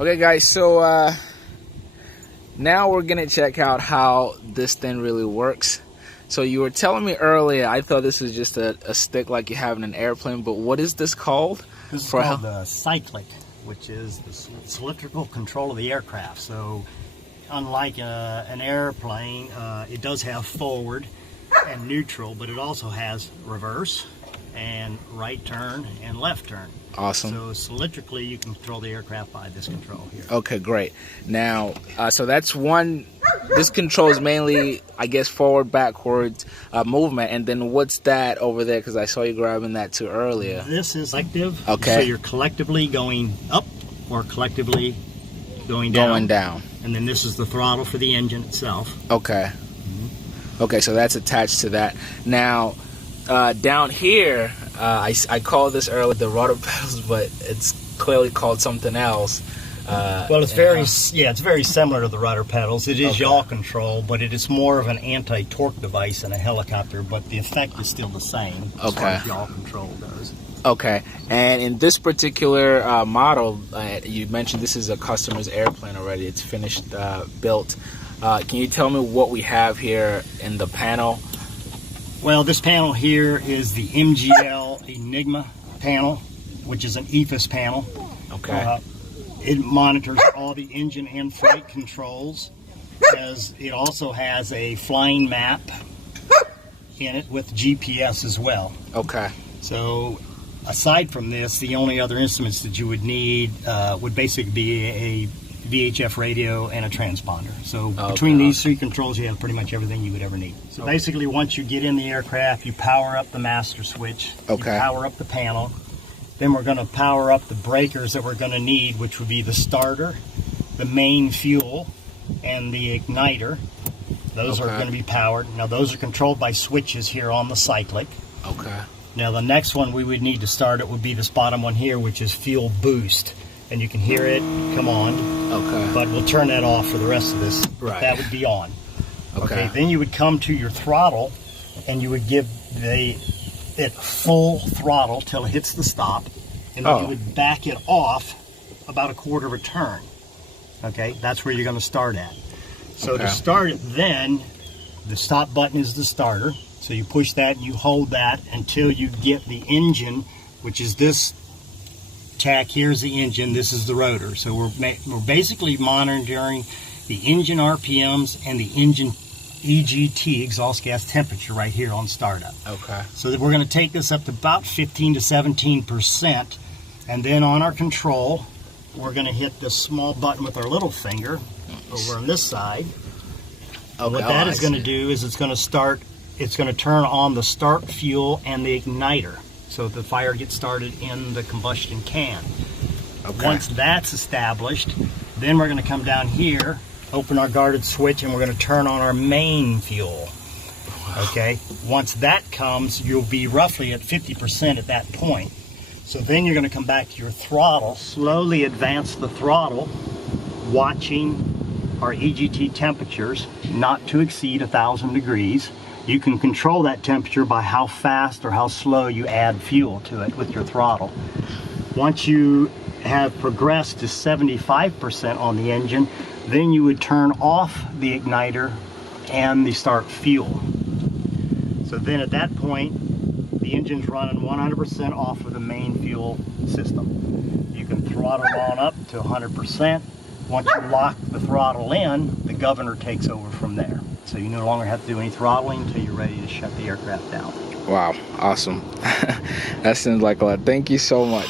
Okay guys, so now we're gonna check out how this thing really works. So you were telling me earlier, I thought this was just a stick like you have in an airplane, but what is this called? This is called the cyclic, which is the cylindrical control of the aircraft. So unlike an airplane, it does have forward and neutral, but it also has reverse and right turn and left turn. Awesome. So cylindrically, you can control the aircraft by this control here. Okay, great. Now, so that's one. This controls mainly, I guess, forward, backwards movement. And then what's that over there? Because I saw you grabbing that too earlier. This is selective. Okay. So you're collectively going up or collectively going down. Going down. And then this is the throttle for the engine itself. Okay. Mm-hmm. Okay, so that's attached to that. Now, down here, I called this earlier the rudder pedals, but it's clearly called something else. Well, it's it's very similar to the rudder pedals. It is yaw control, but it is more of an anti-torque device in a helicopter, but the effect is still the same as far as yaw control goes. Okay, and in this particular model, you mentioned this is a customer's airplane already. It's finished, built. Can you tell me what we have here in the panel? Well, this panel here is the MGL Enigma panel, which is an EFIS panel. Okay. It monitors all the engine and flight controls, as it also has a flying map in it with GPS as well. Okay. So aside from this, the only other instruments that you would need would basically be a VHF radio and a transponder. So between these three controls, you have pretty much everything you would ever need. So basically, once you get in the aircraft, you power up the master switch, you power up the panel. Then we're going to power up the breakers that we're going to need, which would be the starter, the main fuel, and the igniter. Those are going to be powered. Now those are controlled by switches here on the cyclic. Okay. Now the next one we would need to start it would be this bottom one here, which is fuel boost. And you can hear it come on. Okay. But we'll turn that off for the rest of this. Right. That would be on. Okay. Then you would come to your throttle, and you would give it full throttle till it hits the stop, and then you would back it off about a quarter of a turn. Okay, that's where you're going to start at. So to start it, then the stop button is the starter. So you push that and you hold that until you get the engine, which is this tack. Here's the engine. This is the rotor. So we're basically monitoring the engine RPMs and the engine EGT, exhaust gas temperature, right here on startup. Okay. So that we're going to take this up to about 15 to 17%, and then on our control, we're going to hit this small button with our little finger over on this side. Okay. What that is going to do is it's going to turn on the start fuel and the igniter, so the fire gets started in the combustion can. Okay. Once that's established, then we're going to come down here, open our guarded switch, and we're going to turn on our main fuel. Okay, once that comes, you'll be roughly at 50% at that point. So then you're going to come back to your throttle, slowly advance the throttle, watching our EGT temperatures not to exceed 1,000 degrees. You can control that temperature by how fast or how slow you add fuel to it with your throttle. Once you have progressed to 75% on the engine, then you would turn off the igniter and the start fuel. So then at that point, the engine's running 100% off of the main fuel system. You can throttle on up to 100%. Once you lock the throttle in, the governor takes over from there. So you no longer have to do any throttling until you're ready to shut the aircraft down. Wow, awesome. That seems like a lot. Thank you so much.